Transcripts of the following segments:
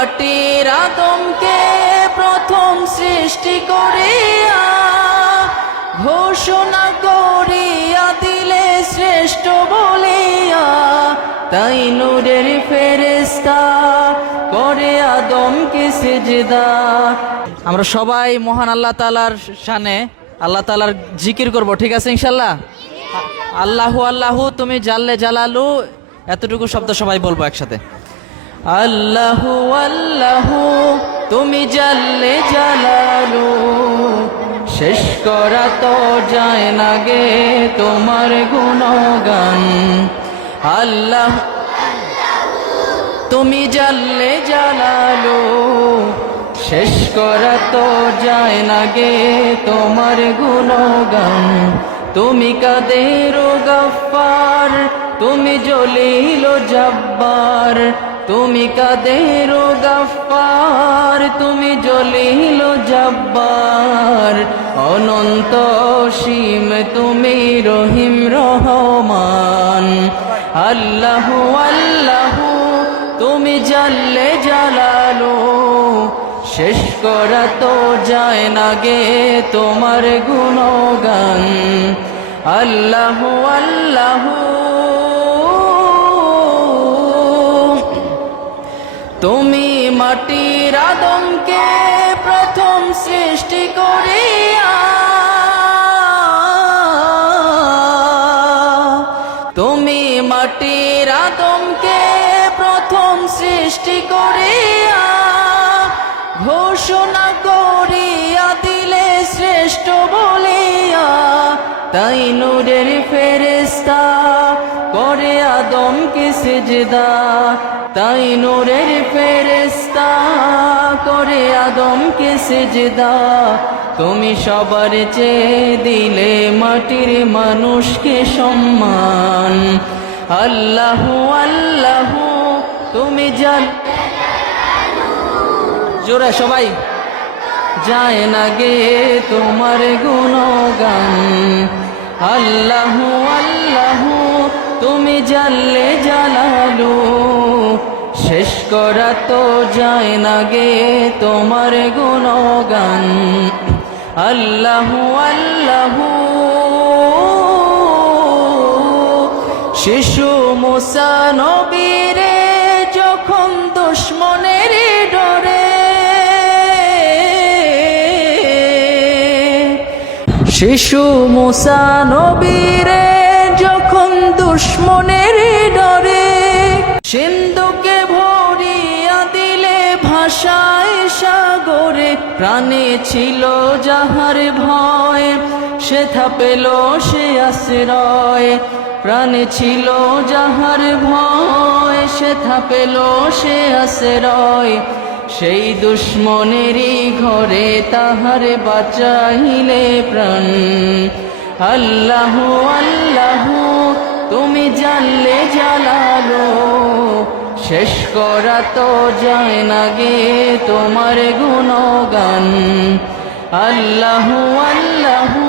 মাটির আদমকে প্রথম সৃষ্টি করিয়া ঘোষণা করিয়া দিলে শ্রেষ্ঠ বলিয়া, তাই নূরের ফেরেশতা করে আদমকে সিজদা। আমরা সবাই মহান আল্লাহ তাআলার শানে আল্লাহ তাআলার জিকির করব, ঠিক আছে ইনশাআল্লাহ? আল্লাহু আল্লাহু তুমি জাল্লে জালালু, এতটুকু শব্দ সবাই বলবো একসাথে। আল্লাহু আল্লাহু তুমি জাল্লে জালালু, শেষ করা তো যায় না গে তোমার গুণগান। আল্লাহ তুমি জাল্লে জালালু, শেষ করা তো যায় না গে তোমার গুণগান। তুমি কাদের গফফার, তুমি জলিল জব্বার, তুমি কাদের গফফার, তুমি জলিল জব্বার। অনন্ত সীম তুমি রহিম রহমান। আল্লাহু আল্লাহু তুমি জাল্লে জালালু, শেষ করা তো যায় না গে তোমার গুণগান। আল্লাহু আল্লাহু তুমি মাটির আদমকে প্রথম সৃষ্টি করিয়া, তুমি মাটির আদমকে প্রথম সৃষ্টি করিয়া ঘোষণা করিয়া দিলে শ্রেষ্ঠ বলিয়া, তাই নূরের ফেরেশতা করে আদমকে সিজদা। তাই নূরের ফেরেশতা করে আদমকে সিজদা। তুমি সবার চেয়ে দিলে মাটির মানুষকে সম্মান। আল্লাহু আল্লাহু তুমি জোরে সবাই যায় না গে তোমার গুণগান। আল্লাহু আল্লাহু তুমি জাল্লে জালালু, শেষ করা তো যায় না গে তোমার গুণগান। আল্লাহু আল্লাহু শিশু মুসা নবীরে যখন দুশ্মনের ডরে, শিশু মুসা নবীরে যখন দুশ্মনের ডরে, সিন্ধুকে ভরিয়া দিলে ভাষায় সাগরে। প্রাণে ছিল যাহার ভয়, সেথা পেল সে আশ্রয়। প্রাণে ছিল যাহার ভয়, সেথা পেল সে আশ্রয়। সেই দুশ্মনেরই ঘরে তাহার বাঁচাইলে প্রাণ। আল্লাহু আল্লাহু তুমি জাল্লে জালালু, শেষ করা তো যায় না গে তোমার গুণগান। আল্লাহু আল্লাহু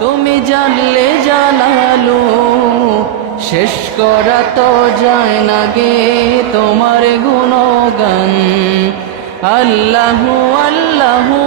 তুমি জাল্লে জালালু, শেষ করা তো যায় না গে তোমার গুণগান। আল্লাহু আল্লাহু